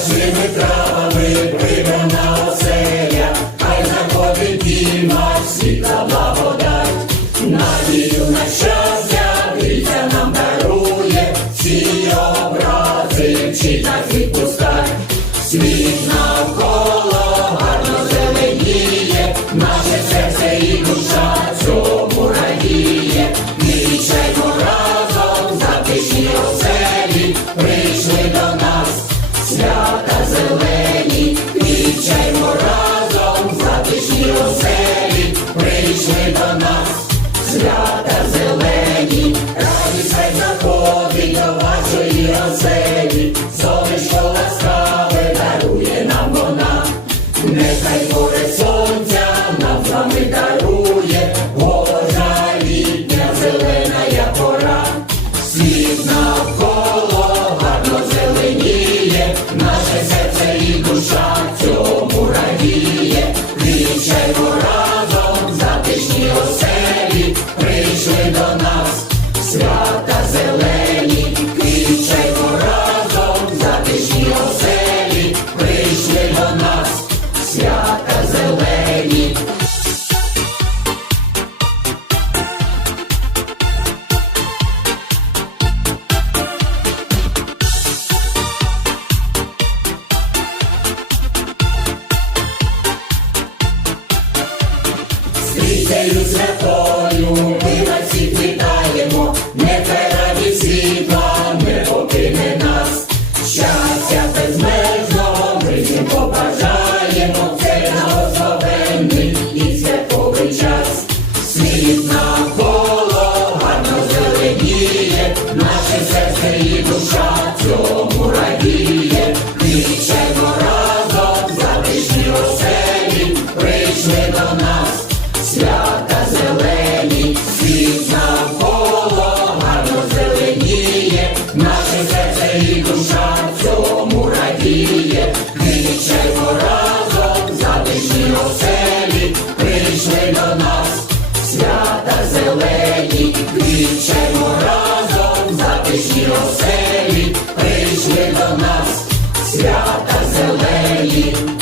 Смачними травами прибрана до нас, свята зелені, радість заходить до вашої оселі, сонечко ласкаве дарує нам вона, нехай море сонця нам вами нас, свята Світею святою ми на всіх вітаємо, нехай радість світла не покине нас. Щастя безмежного ми всім побажаємо, це благословенний і святковий час. Світ навколо гарно зеленіє, наше серце і душа радіє. Tata Zeleni.